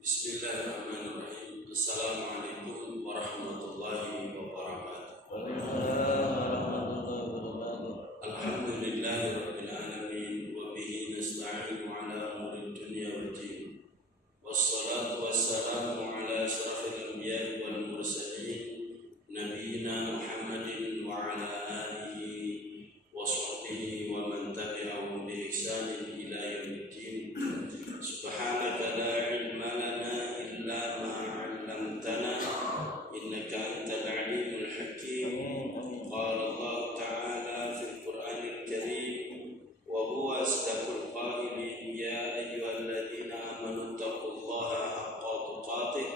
Bismillahirrahmanirrahim. Assalamualaikum warahmatullahi wabarakatuh. Alhamdulillahi rabbil alamin wa bihi nasta'inu ala umuri dunya waddin. Wassalatu wassalamu ala asyrafil anbiya'i wal mursalin nabiyyina Muhammadin wa ala alihi wa sahbihi wa man tabi'ahum bi ihsanin ila yaumiddin. Subhanaka la ilma lana illa ma 'allamtana innaka antal alimul hakim. Qala Allah ta'ala fil Qur'anil Karim wa huwa asdaqul qailin ya ayyuhalladzina amanu taqullaha haqqa tuqatih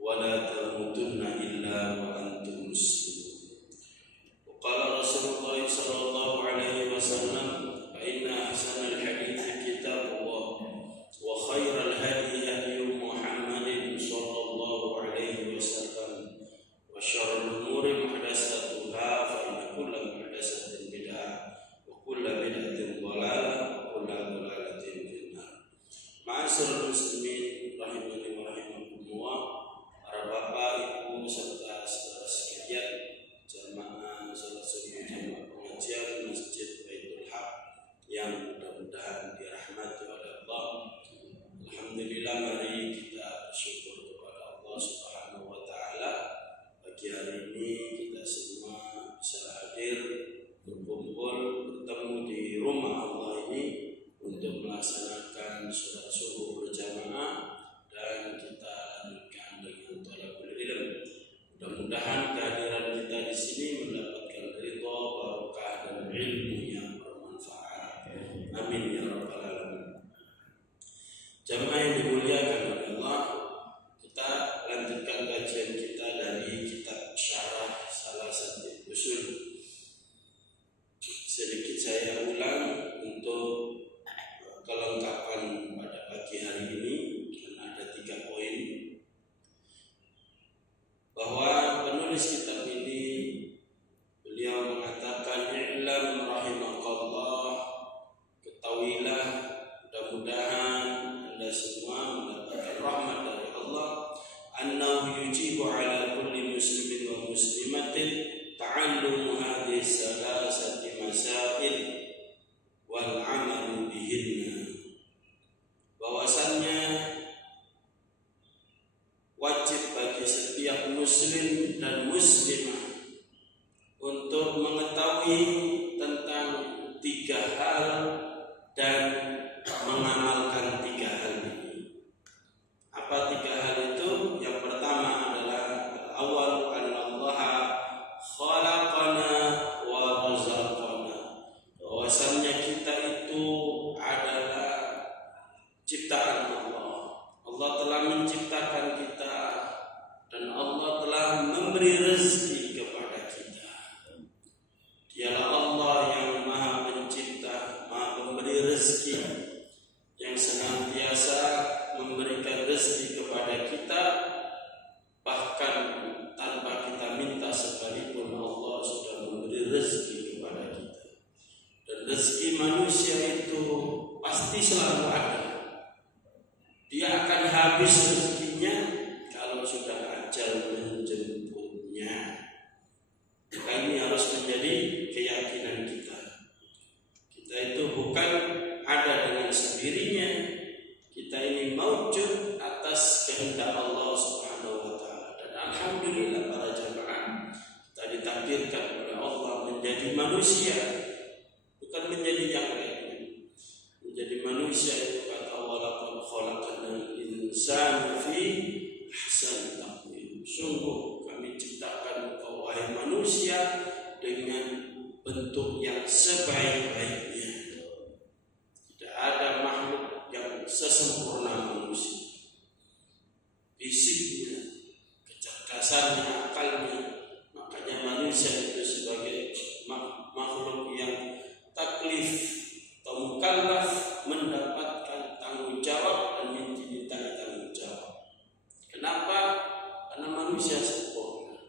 wa la tamutunna illa wa antum muslimun. Wa qala Rasulullah sallallahu alaihi wasallam fa inna ahsanal hadithi kitabullah wa khairal hadi hadi Muhammadin sallallahu alaihi wasallam wa syarrul umuri muhdatsatuha fa inna kulla muhdatsatin bid'ah wa kulla bid'atin dhalalah wa kulla dhalalatin finnar. Ma'asyiral muslimin rahimani wa rahimakumullah, para bapak, ibu serta saudara sekalian, jamaah salat subuh jamaah pengajian Masjid Baitul Haq yang mudah-mudahan dirahmati oleh Allah. Alhamdulillah, mari kita bersyukur kepada Allah Subhanahu wa taala. Pagi hari ini kita semua bisa hadir, berkumpul, bertemu di rumah Allah ini untuk melaksanakan salat subuh berjamaah dan kita lanjutkan dengan thalabul ilm. Mudah-mudahan kehadiran kita di sini mendapatkan ridha, barokah dan ilmu yang bermanfaat. Amin ya rabbal alamin. Jamaah yang dimuliakan oleh Allah, kita lanjutkan kajian kita dari kitab Syarah Salasatul Usul. Sedikit saya ulang untuk kelengkapan pada pagi hari ini, karena ada 3 poin. Bahwa penulis kitab ini, beliau mengatakan, i'lam rahimakallah, ketahuilah, mudah-mudahan Anda semua mendapatkan rahmat dari Allah, annahu yujibu ala kulli muslimin wa muslimatin ta'allum hadhihi salasati masail wal amalu bihinna. Bahwasannya wajib bagi setiap muslim dan muslimah untuk mengetahui tentang 3 hal dan mengamalkan 3 hal ini. Apa 3 hal itu? Yang pertama adalah awal anallaha khalaqana wa razaqana. Bahwasannya kita itu adalah ciptaan Allah. Allah telah menciptakan kita dan Allah telah memberi rezeki kepada kita. Dialah Allah yang Maha Pencipta, Maha Pemberi rezeki, yang senantiasa memberikan rezeki kepada kita, bahkan tanpa kita minta sekalipun Allah sudah memberi rezeki kepada kita. Dan rezeki manusia itu pasti selalu ada. Dia akan habis rezekinya kalau sudah ajal menjemputnya. Maka ini harus menjadi keyakinan kita. Kita itu bukan ada dengan sendirinya. Kita ini maujud atas kehendak Allah Subhanahu wa taala. Dan alhamdulillah para jamaah, kita ditakdirkan oleh Allah menjadi manusia, bukan menjadi yang lainnya. Menjadi manusia itu kata Allah, laqad khalaqnal insana fi ahsani taqwim. Sungguh kami ciptakan engkau wahai manusia dengan bentuk yang sebaik-baiknya. Tidak ada makhluk yang sesempurna manusia. Fisiknya, kecerdasannya, akalnya. Makanya manusia itu sebagai makhluk yang taklif atau mukallaf, mendapatkan tanggung jawab dan dimintai tanggung jawab. Kenapa? Karena manusia sempurna.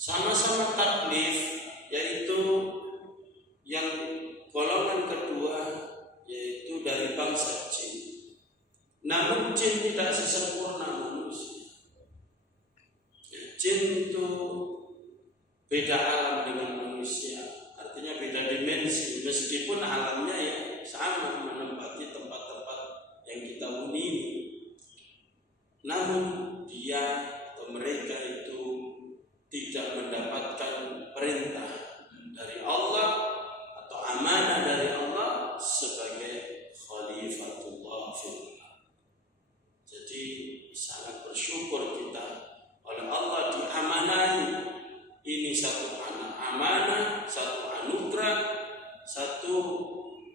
Sama-sama taklif, yaitu yang golongan kedua, yaitu dari bangsa jin. Namun namun jin tidak sesempurna manusia. Jin itu beda alam dengan manusia, artinya beda dimensi, meskipun alamnya ya sama, menempati tempat-tempat yang kita huni. Namun dia atau mereka itu tidak mendapatkan perintah dari Allah atau amanah dari Allah sebagai khalifatullah fil ardh. Jadi sangat bersyukur kita oleh Allah diamanahi. Ini satu amanah, satu anugerah, satu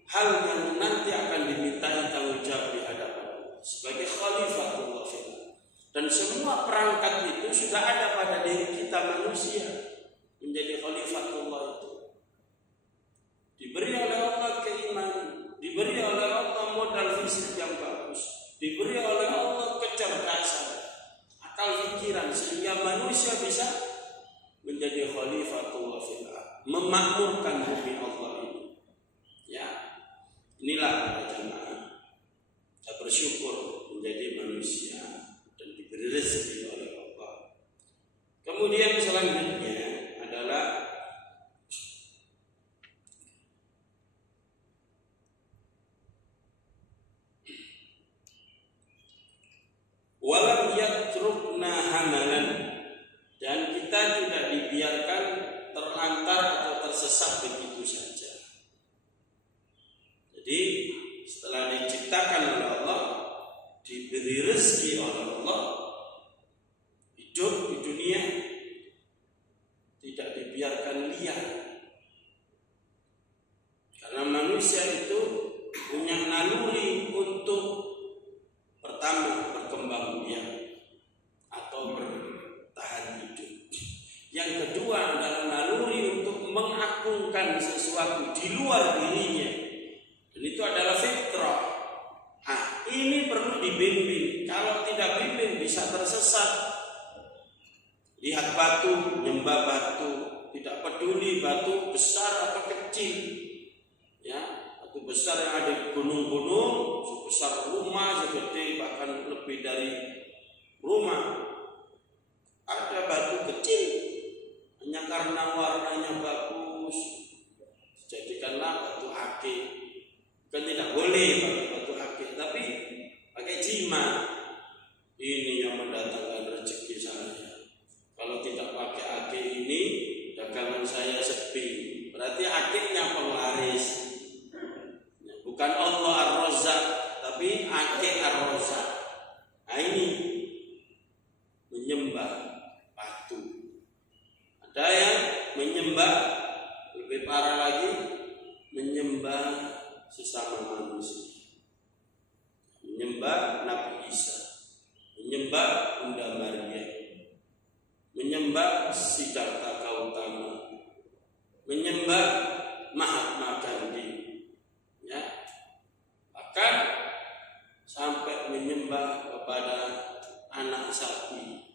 hal yang nanti akan dimintai tanggung jawab di hadapan Allah sebagai khalifatullah fil ardh. Dan semua perangkat itu sudah ada pada diri kita manusia menjadi khalifatullah itu. Diberi oleh Allah keimanan, diberi oleh Allah modal fisik yang bagus, diberi oleh Allah kecerdasan, akal pikiran, sehingga manusia bisa menjadi khalifatullah fil ardh, memakmurkan bumi Allah ini. Ya, inilah para jemaah, kita bersyukur menjadi manusia dan diberi rezeki oleh Allah. Kemudian selanjutnya adalah walam yatrukna hamalan, dan kita tidak dibiarkan terlantar atau tersesat begitu saja. Jadi setelah diciptakan oleh Allah, diberi rezeki oleh Allah, hidup di dunia, tidak dibiarkan liar. Karena manusia itu punya naluri untuk pertama berkembang biak atau bertahan hidup. Yang kedua adalah naluri untuk mengagungkan sesuatu di luar dirinya, dan itu adalah fitrah. Ini perlu dibimbing. Kalau tidak bimbing bisa tersesat. Lihat batu, nyembah batu, tidak peduli batu besar atau kecil. Ya, batu besar yang ada di gunung-gunung, sebesar rumah, segede bahkan lebih dari rumah. Ada batu kecil, hanya karena warnanya bagus, jadikanlah batu akik. Kan tidak boleh pakai batu akik, tapi pakai jimat. Ini yang mendatangkan rezeki saya. Kalau tidak pakai akik ini, dagangan saya sepi. Berarti akiknya penglaris. Bukan Allah Ar-Razzaq, tapi akik Ar-Razzaq. Nah ini menyembah batu. Ada yang menyembah, lebih parah lagi, menyembah sesama manusia, menyembah Nabi Isa, menyembah Bunda Maria, menyembah Siddhartha Gautama, menyembah Mahatma Gandhi, ya, bahkan sampai menyembah kepada anak sapi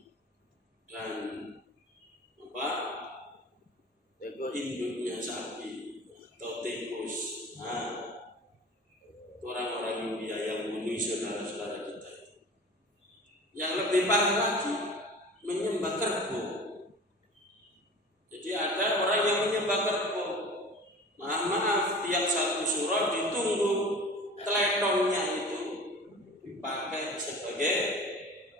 dan induknya sapi atau tikus. Orang-orang India yang bunuh saudara-saudara kita itu. Yang lebih parah lagi, menyembah kerbau. Jadi ada orang yang menyembah kerbau. Maaf, tiap satu surah ditunggu teletongnya itu dipakai sebagai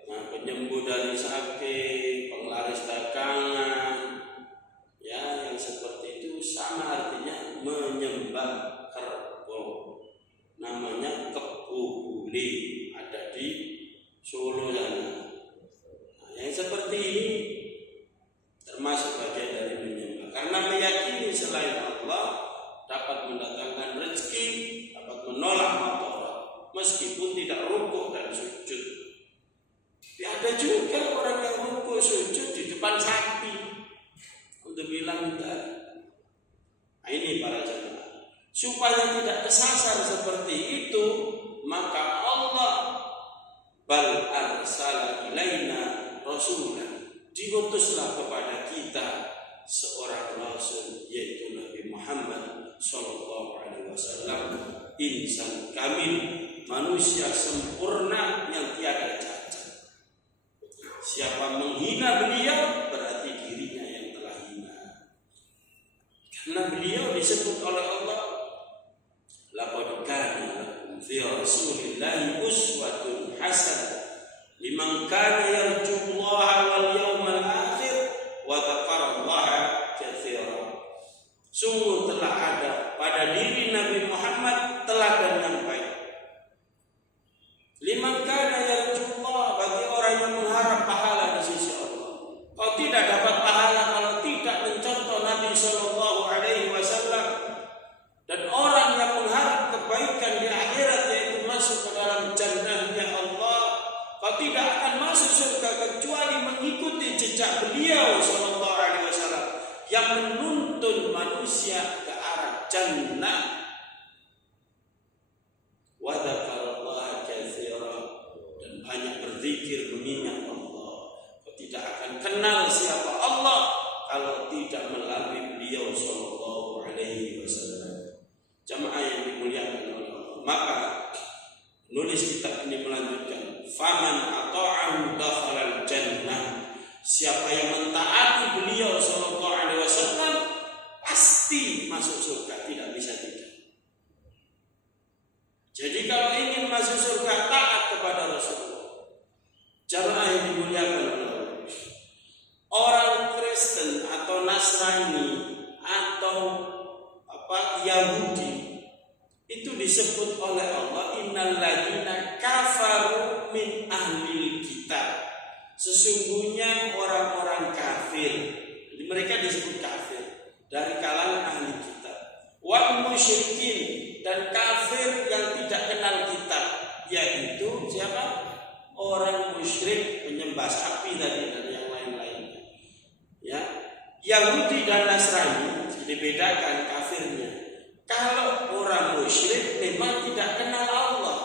penyembuh dari sakit, penglaris dagangan. Ya, yang seperti itu sama artinya menyembah kerbau. Namanya Kebu Bule, ada di Solo sana. Nah, yang seperti ini termasuk bagian dari menyembah, karena meyakini selain Allah dapat mendatangkan rezeki, dapat menolak madarat, meskipun tidak rukuk dan sujud. Tapi ada juga orang yang rukuk sujud di depan sapi untuk bilang tadi. Nah, ini para jemaah. Supaya tidak kesasar seperti itu, maka Allah bal arsala ilaina rasulan, diutuslah kepada kita seorang rasul, yaitu Nabi Muhammad sallallahu alaihi wasallam, insan kamil, manusia sempurna yang hasan liman kana yarjullaha wal yawmal akhir wa dzakarallaha katsiran. Sungguh telah ada pada diri Nabi Muhammad teladan yang baik. Liman kana yarjullah, bagi orang yang mengharap pahala di sisi Allah. Kau tidak dapat pahala kalau tidak mencontoh Nabi sallallahu alaihi wasallam. Dan orang yang mengharap kebaikan di akhirat, yaitu masuk ke dalam jannahnya Allah, kau tidak akan masuk surga kecuali mengikuti jejak beliau sallallahu alaihi wasallam yang menuntun manusia ke arah jannah. Wa dzakarallaha katsiran, dan banyak berzikir mengingat Allah. Kau tidak akan kenal siapa Allah kalau tidak melalui beliau sallallahu alaihi wasallam. Jamaah yang dimuliakan oleh Allah. Maka nulis kitab ini melanjutkan, faman ata'ahu dakhalal jannah. Siapa yang mentaati beliau sallallahu alaihi wasallam pasti masuk surga, tidak bisa tidak. Jadi kalau ingin masuk surga, taat kepada Rasulullah. Jamaah yang dimuliakan oleh Allah. Orang Kristen atau Nasrani atau Yahudi itu disebut oleh Allah, innal ladzina kafaru min ahlil kitab. Sesungguhnya orang-orang kafir, jadi mereka disebut kafir dari kalangan ahli kitab. Wal musyrikin, dan kafir yang tidak kenal kitab, yaitu siapa? Orang musyrik, penyembah sapi dan yang lain-lainnya. Ya, Yahudi dan Nasrani dibedakan kafirnya. Kalau orang musyrik memang tidak kenal Allah,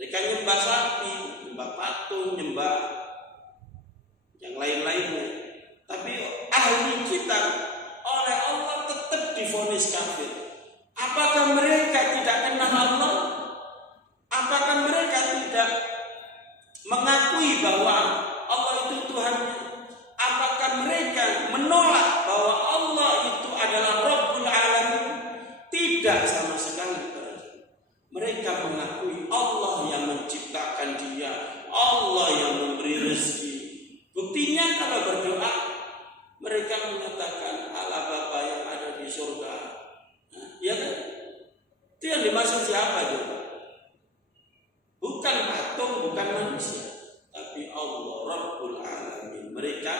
mereka nyembah sapi, nyembah patung, nyembah yang lain-lainnya. Tapi ahli kitab oleh Allah tetap divonis kafir. Apakah mereka tidak kenal Allah? Apakah mereka tidak mengakui bahwa Allah itu Tuhannya? Apakah mereka menolak bahwa Allah itu adalah Rabbul Alamin? Tidak sama sekali. Mereka mengakui Allah yang menciptakan dia, Allah yang memberi rezeki. Buktinya kalau berdoa, mereka menyatakan Allah Bapa yang ada di surga. Ya kan? Itu yang dimaksud siapa juga? Bukan patung, bukan manusia, tapi Allah Rabbul Alamin. Mereka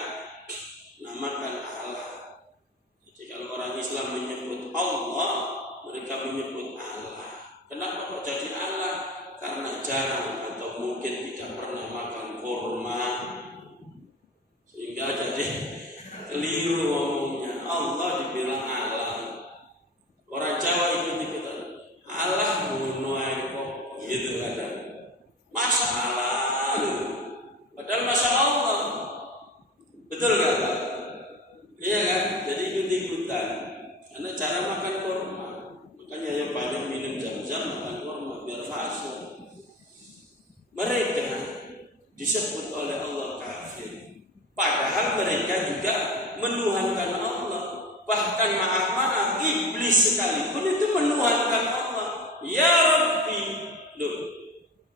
namakan Allah. Jadi kalau orang Islam menyebut Allah, mereka menyebut Allah. Kenapa kok jadi Allah? Karena jarang atau mungkin tidak pernah makan kurma, sehingga jadi keliru ngomongnya. Allah dibilang Allah. Orang Jawa itu dikata Allah munuai kok, gitu kan? Masa Allah, padahal masa Allah, betul kan? Iya kan? Jadi ikut-ikutan. Karena cara makan kurma, makanya yang banyak minum zam-zam, makan kurma biar fase. Mereka disebut oleh Allah kafir, padahal mereka juga menuhankan Allah. Bahkan maaf iblis sekalipun itu menuhankan Allah. Ya Rabbi, loh,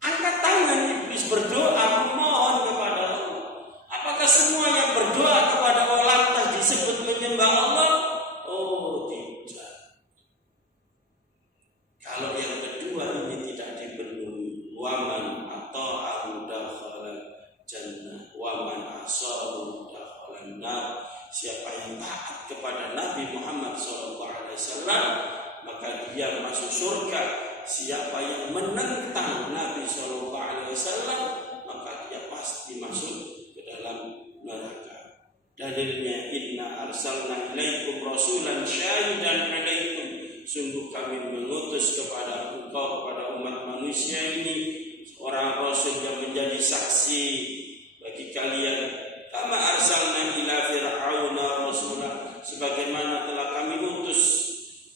angkat tangan iblis berdoa memohon kepada Allah. Apakah semua yang berdoa kepada Allah lantas disebut menyembah Allah? Oh tidak. Kalau yang kedua ini tidak dipenuhi, waman ata'ahu dakhala jannah waman asahu dakhala nar. Siapa yang taat kepada Nabi Muhammad SAW, maka dia masuk surga. Siapa yang menentang Nabi SAW, maka dia pasti masuk ke dalam neraka. Dalilnya, inna arsalna ilaikum rasulan syahidan alaikum. Sungguh kami mengutus kepada engkau, kepada umat manusia ini, seorang rasul yang menjadi saksi bagi kalian. Kama arsalna ila fir'auna rasulah, sebagaimana telah kami utus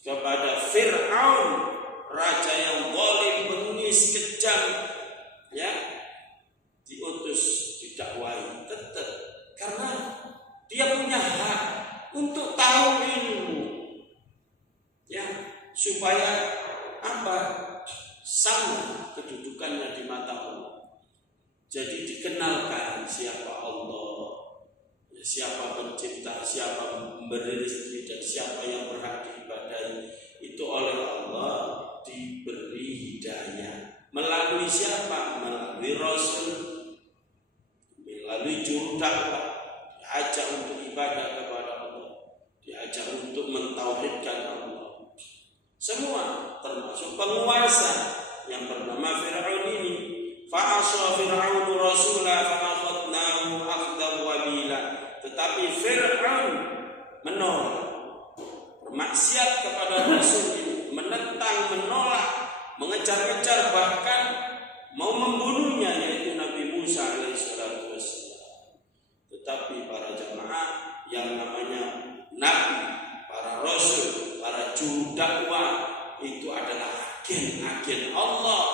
kepada Fir'aun, raja yang zalim, bengis, kejam, ya, diutus, didakwai tetap karena dia punya hak untuk tahu ilmu, ya, supaya apa? Sama kedudukannya Jadi dikenalkan siapa Allah, siapa pencipta, siapa memberi rezeki, dan siapa yang berhak diibadahi. Itu oleh Allah diberi hidayah. Melalui siapa? Melalui Rasul, melalui juru dakwah, diajak untuk ibadah kepada Allah, diajak untuk mentauhidkan Allah. Semua, termasuk penguasa yang bernama Fir'aun ini. Fa'asha Fir'aunu rasulah fa'akhadnahu akhdan wabila. Tetapi Fir'aun menolak, bermaksiat kepada Rasul ini, menentang, menolak, mengejar-kejar, bahkan mau membunuhnya, yaitu Nabi Musa alaihissalatu wassalam. Tetapi para jamaah yang namanya Nabi, para Rasul, para juru dakwah itu adalah agen-agen Allah,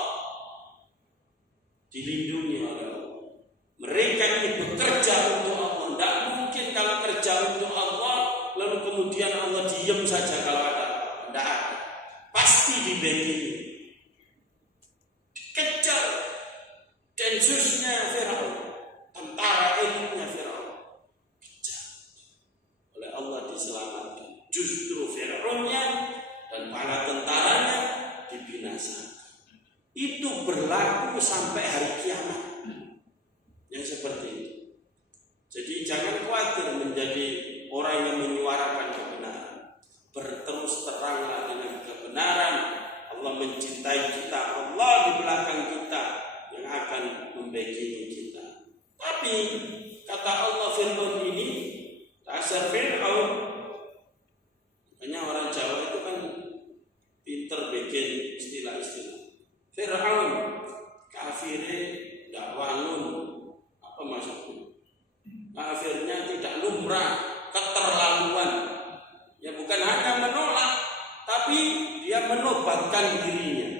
dilindungi oleh Allah. Mereka ini bekerja untuk Allah. Tidak mungkin kalau kerja untuk Allah lalu kemudian Allah diam saja kalau ada apa. Tidak ada. Pasti dibacking, dikejar densusnya Firaun, tentara elitnya Firaun, kejar. Oleh Allah diselamatkan. Justru Firaunnya dan para tentaranya dibinasakan. Itu berlaku sampai hari kiamat. Yang seperti itu. Jadi jangan khawatir menjadi orang yang menyuarakan kebenaran. Berterus teranglah dengan kebenaran. Allah mencintai kita, Allah di belakang kita yang akan membacking kita. Tapi kata Allah, Fir'aun ini dasar Fir'aun. Hanya orang Jawa itu kan pinter bikin istilah-istilah. Fir'aun kafirnya tidak wangun. Apa maksudnya? Kafirnya tidak lumrah, keterlaluan. Ya bukan hanya menolak, tapi dia menobatkan dirinya,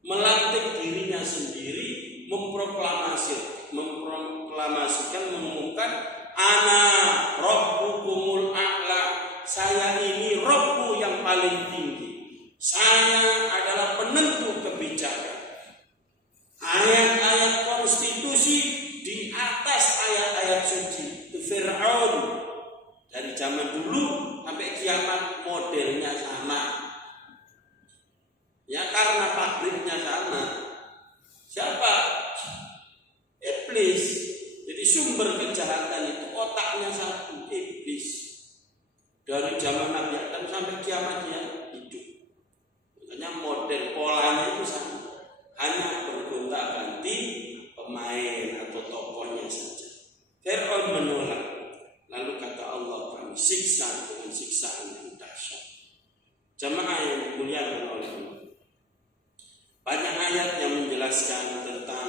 melantik dirinya sendiri, memproklamasikan, mengumumkan, ana rabbukumul a'la, saya ini Rabbu yang paling tinggi, saya adalah penentu kebijakan. Ayat-ayat konstitusi di atas ayat-ayat suci. Fir'aun dari zaman dulu sampai kiamat modelnya sama. Ya karena pabriknya sama. Siapa? Iblis. Jadi sumber kejahatan itu otaknya satu, iblis. Dari zaman Nabi Adam sampai kiamat dia hidup. Makanya model polanya itu sama. Hanya bergonta-ganti pemain atau tokohnya saja. Fir'aun menolak. Lalu kata Allah, kami siksa dengan siksaan yang dahsyat. Jamaah yang dimuliakan oleh Allah. Banyak ayat yang menjelaskan tentang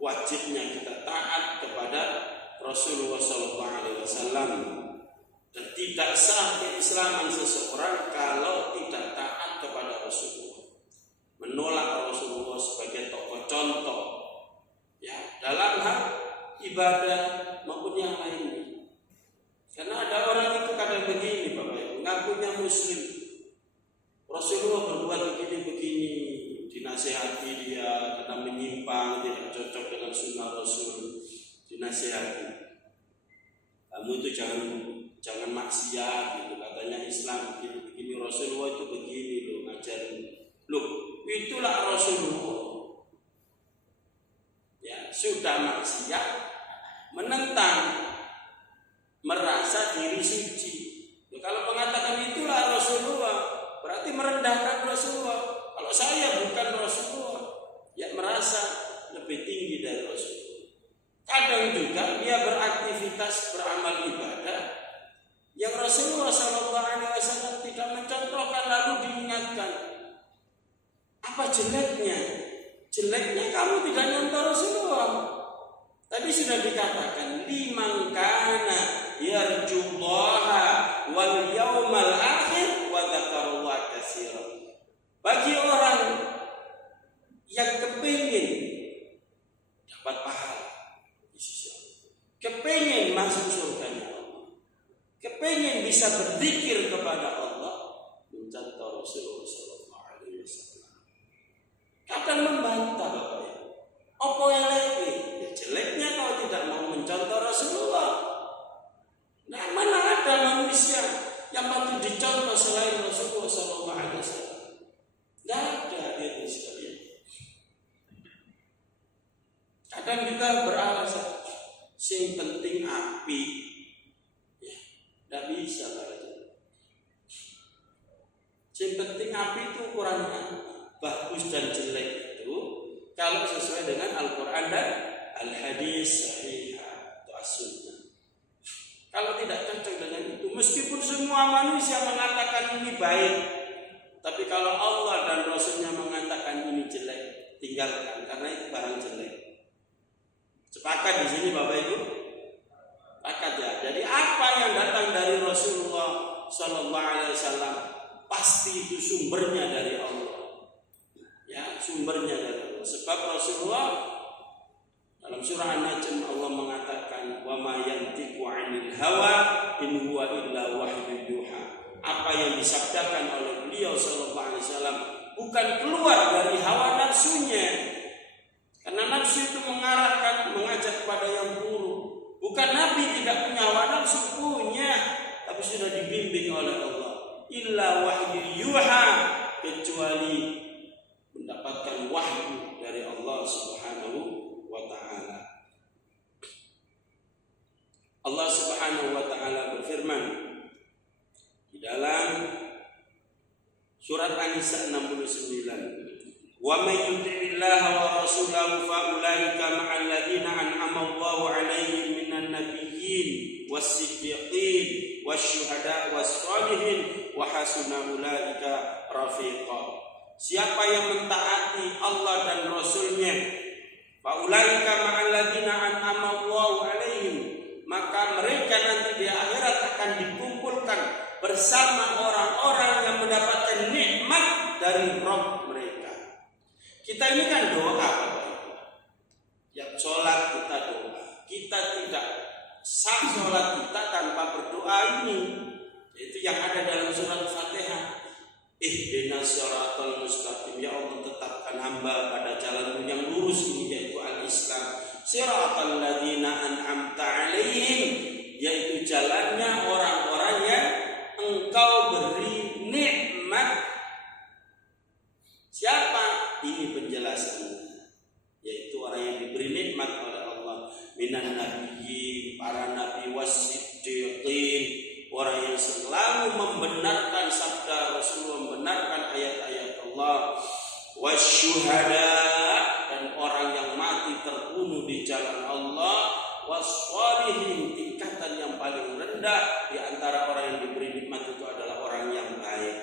wajibnya kita taat kepada Rasulullah SAW. Dan tidak sah keislaman seseorang kalau tidak taat kepada Rasulullah. Menolak Rasulullah sebagai tokoh contoh, ya dalam hal ibadah maupun yang lainnya. Karena ada orang itu kadang begini, Bapak Ibu, ngakunya Muslim, Rasulullah berbuat begini-begini, dinasihati dia karena menyimpang, tidak cocok dengan sunnah Rasul, dinasihati. Kamu itu jangan maksiat, gitu katanya Islam begini, Rasulullah itu begini loh, ngajarin. Loh, itulah Rasulullah. Ya, sudah maksiat, menentang, merasa diri suci. Ya, kalau mengatakan itulah Rasulullah, berarti merendahkan Rasulullah. Kalau saya bukan Rasulullah, ya merasa lebih tinggi dari Rasulullah. Kadang juga dia beraktivitas beramal ibadah yang Rasulullah SAW tidak mencontohkan, lalu diingatkan. Apa jeleknya? Jeleknya kamu tidak nyontoh Rasulullah. Tadi sudah dikatakan, liman kana yarjullaha wal yaumal akhir wa dzakarallaha katsiran. Bagi orang yang kepingin dapat pahala, kepingin masuk surganya Allah, kepingin bisa berzikir kepada Allah, mencontoh Rasulullah SAW. Kadang membantah Bapak ya. Apa yang lagi? Ya jelek Kadang kita beralasan sing penting api, ya, tidak bisa kalau sing penting api itu ukurannya bagus dan jelek itu kalau sesuai dengan Al-Quran dan Al-Hadis Sahih atau As-Sunnah. Kalau tidak cocok dengan itu, meskipun semua manusia mengatakan ini baik, tapi kalau Allah dan Rasulnya mengatakan ini jelek, tinggalkan karena itu barang jelek. Sepakat di sini Bapak Ibu? Sepakat ya. Jadi apa yang datang dari Rasulullah Sallallahu Alaihi Wasallam pasti itu sumbernya dari Allah. Ya, sumbernya dari Allah. Sebab Rasulullah dalam surah An-Najm Allah mengatakan wa ma yantiqu 'anil hawa in huwa illa wahyu yuha. Apa yang disabdakan oleh beliau Sallallahu Alaihi Wasallam bukan keluar dari hawa nafsunya. Karena nafsu itu mengarahkan, mengajak kepada yang buruk. Bukan Nabi tidak punya hawa nafsu, punya, tapi sudah dibimbing oleh Allah. Illa wahyu yuha, kecuali mendapatkan wahyu dari Allah Subhanahu wa ta'ala. Allah Subhanahu wa ta'ala berfirman di dalam surat An-Nisa 69. Wa may yuti'illaha wa rasulahu fa ulaika ma'al ladzina an'ama Allahu 'alaihim minan nabiyyin was-siddiqin wasyuhada was-shalihin wa hasuna ulaika rafiqa. Siapa yang mentaati Allah dan Rasulnya, fa ulaika ma'al ladzina an'ama Allahu 'alaihim, maka mereka nanti di akhirat akan dikumpulkan bersama orang-orang yang mendapatkan nikmat dari Rabb mereka. Kita ini kan doa, Bapak Ibu. Ya, sholat kita doa. Kita tidak sah sholat kita tanpa berdoa ini. Itu yang ada dalam surat Fatihah. Ihdinas shiratal mustaqim. Ya Allah, tetapkan hamba pada jalan yang lurus ini, yaitu al-Islam. Shiratal ladzina an'amta 'alaihim, yaitu jalannya orang-orang yang Engkau beri nikmat. Siapa? Ini penjelasannya, yaitu orang yang diberi nikmat oleh Allah. Minan nabiyyin, para nabi, was-siddiqin, orang yang selalu membenarkan sabda Rasulullah, membenarkan ayat-ayat Allah, wasyuhada, dan orang yang mati terbunuh di jalan Allah, was-shalihin, tingkatan yang paling rendah di antara orang yang diberi nikmat itu adalah orang yang baik,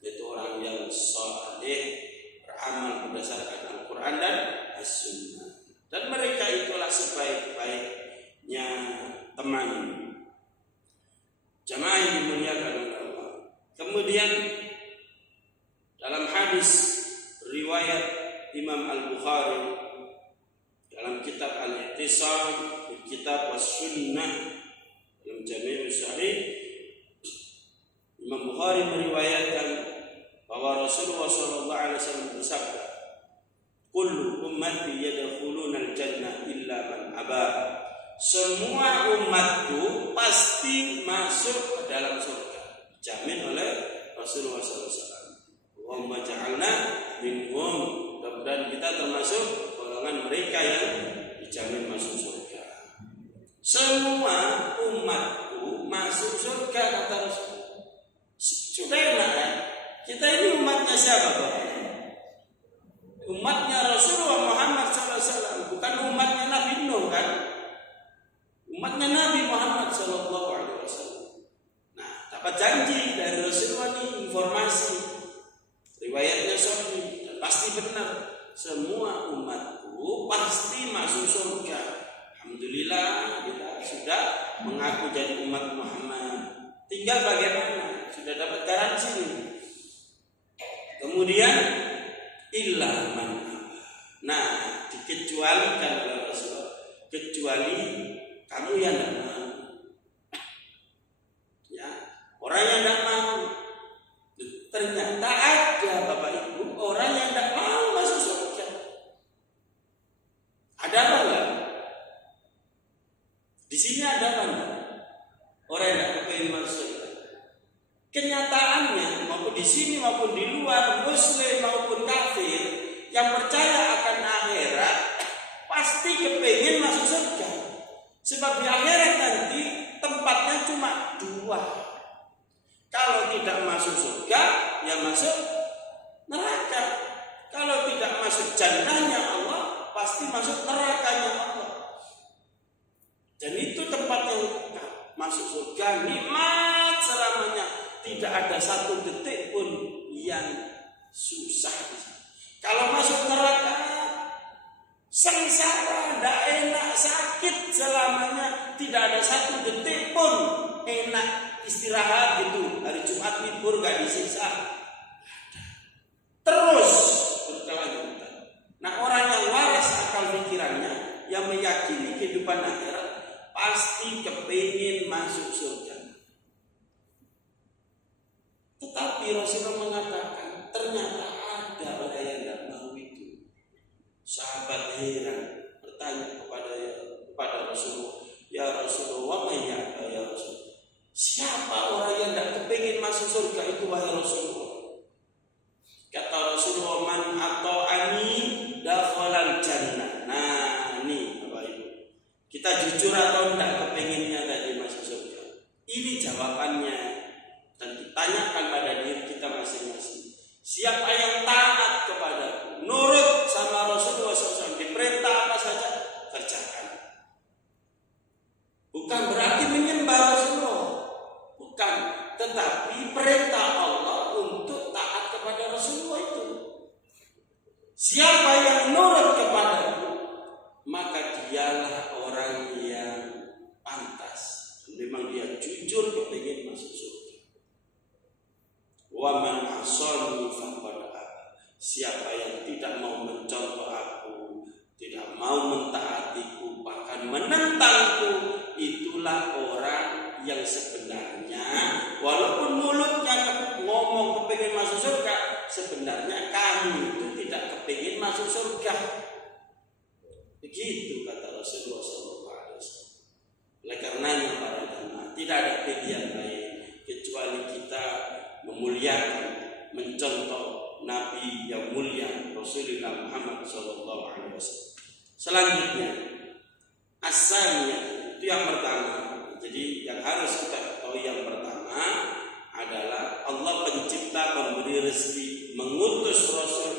yaitu orang yang saleh, beramal berdasarkan Al-Quran dan As-Sunnah. Dan mereka itulah sebaik-baiknya teman. Jamaah yang dimuliakan oleh Allah. Kemudian dalam hadis riwayat Imam Al-Bukhari dalam kitab Al-I'tisam, kitab Was-Sunnah, dalam Jami' Sahih, Imam Bukhari meriwayatkan bahwa Rasulullah SAW bersabda, kullu ummati yadkhuluna al-jannah illa man aba. Semua umatku pasti masuk ke dalam surga, dijamin oleh Rasulullah SAW. Allahumma ja'alna minhum, dan kita termasuk golongan mereka yang dijamin masuk surga. Semua umatku masuk surga, kata Rasulullah. Sudah enak ya? Kita ini umatnya siapa, Pak? Umatnya Rasulullah Muhammad SAW, bukan umatnya Nabi Nuh kan? Umatnya Nabi Muhammad SAW. Nah, dapat janji dari Rasulullah ini, informasi, riwayatnya sahih, dan pasti benar. Semua umatku pasti masuk surga. Alhamdulillah, kita sudah mengaku jadi umat Muhammad. Tinggal bagaimana? Sudah dapat garansi ini. Kemudian illa man aba. Nah, dikecualikan oleh Rasulullah, kecuali kamu yang tidak mau. Ya, orang yang tidak mau. Ternyata ada, Bapak Ibu, orang yang tidak mau masuk surga. Ada apa enggak? Di sini ada apa enggak? Orang yang tidak pengen masuk surga. Kenyataannya maupun di sini maupun di luar, muslim maupun kafir yang percaya akan akhirat pasti pasti kepingin masuk surga. Sebab di akhirat nanti tempatnya cuma 2. Kalau tidak masuk surga, ya masuk neraka. Kalau tidak masuk jannahnya Allah, pasti masuk nerakanya Allah. Dan itu tempat yang masuk surga nikmat selamanya. Tidak ada satu detik pun yang susah. Kalau masuk neraka sengsara, tidak enak, sakit selamanya. Tidak ada satu detik pun enak istirahat gitu. Hari Jumat libur gak disiksa. Terus berkelanjutan. Nah, orang yang waras akal pikirannya, yang meyakini kehidupan akhirat, pasti kepingin masuk surga. Tetapi Rasulullah mengatakan ternyata ada orang yang tidak mau itu. Sahabat heran bertanya kepada Rasulullah, ya Rasulullah, ya Rasulullah, siapa orang yang tidak kepingin masuk surga itu, wahai Rasulullah? Kata Rasulullah, man ata'ani dakhalal jannah. Nah, ini Bapak Ibu, kita jujur atau tidak kepinginnya tadi masuk surga? Ini jawabannya. Dan ditanyakan pada diri kita masing-masing. Siapa yang taat kepadaku, nurut sama Rasulullah SAW, diperintah apa saja kerjakan. Bukan berarti menyembah Rasulullah, bukan, tetapi perintah Allah untuk taat kepada Rasulullah itu. Siapa yang nurut kepadaku, maka dialah orang yang pantas. Memang dia jujur kepingin masuk surga. Wa man asani faqad aba. Siapa yang tidak mau mencontoh aku, tidak mau mentaatiku, bahkan menentangku, itulah orang yang sebenarnya walaupun mulutnya ngomong kepingin masuk surga, sebenarnya kamu itu tidak kepingin masuk surga. Begitu kata Rasulullah SAW. Oleh karenanya para jemaah, tidak ada pilihan lain kecuali kita memuliakan, mencontoh Nabi yang mulia Rasulullah Muhammad SAW. Selanjutnya, asalnya itu yang pertama. Jadi yang harus kita ketahui yang pertama adalah Allah pencipta, pemberi rezeki, mengutus Rasul